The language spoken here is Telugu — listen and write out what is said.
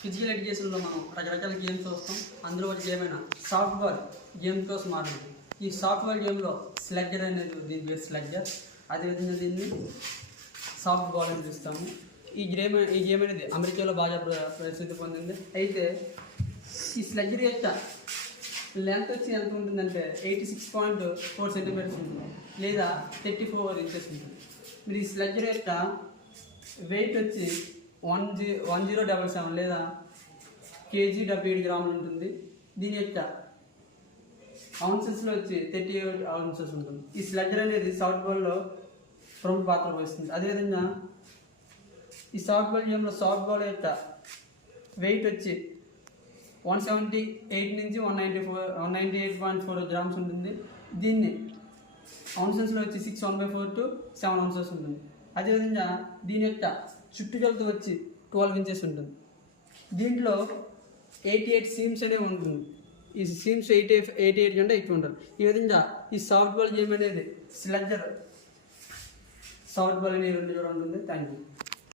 ఫిజికల్ ఎడ్యుకేషన్లో మనం రకరకాల గేమ్స్ చూస్తాం. అందులో ఒకటి గేమ్ అయినా సాఫ్ట్బాల్ గేమ్ కోసం మారింది. ఈ సాఫ్ట్బాల్ గేమ్లో స్లెడ్జర్ అనేది దీని పేరు స్లెడ్జర్. అదేవిధంగా దీన్ని సాఫ్ట్ బాల్ అని పిలుస్తాము. ఈ గేమ్ అనేది అమెరికాలో బాగా ప్రసిద్ధి పొందింది. అయితే ఈ స్లెడ్జర్ యొక్క లెంత్ వచ్చి ఎంత ఉంటుందంటే 86.4 సెంటీమీటర్స్ ఉంటుంది, లేదా 34 ఇంచెస్ ఉంటుంది. మీరు ఈ స్లెడ్జర్ యొక్క వెయిట్ వచ్చి 1077 లేదా kg 78 గ్రాములు ఉంటుంది. దీని యొక్క ఔన్సెస్లో వచ్చి 38 ఔన్సెస్ ఉంటుంది. ఈ స్లెడ్జర్ అనేది సాఫ్ట్ బాల్లో ప్రముఖ పాత్ర వహిస్తుంది. అదేవిధంగా ఈ సాఫ్ట్ బాల్ గేమ్లో సాఫ్ట్ బాల్ యొక్క వెయిట్ వచ్చి 178 నుంచి 198.4 గ్రామ్స్ ఉంటుంది. దీన్ని ఔన్సెస్లో వచ్చి 6/1/4 to 7 ounces ఉంటుంది. అదేవిధంగా దీని యొక్క చుట్టుకొలత వచ్చి 12 ఇంచెస్ ఉంటుంది. దీంట్లో 88 సీమ్స్ అనేవి ఉంటుంది. ఈ సీమ్స్ 88 కంటే ఎక్కువ ఉంటుంది. ఈ విధంగా ఈ సాఫ్ట్ బాల్ గేమ్ అనేది స్లెడ్జర్ సాఫ్ట్ బాల్ అనేది 2 ఉంటుంది. Thank you.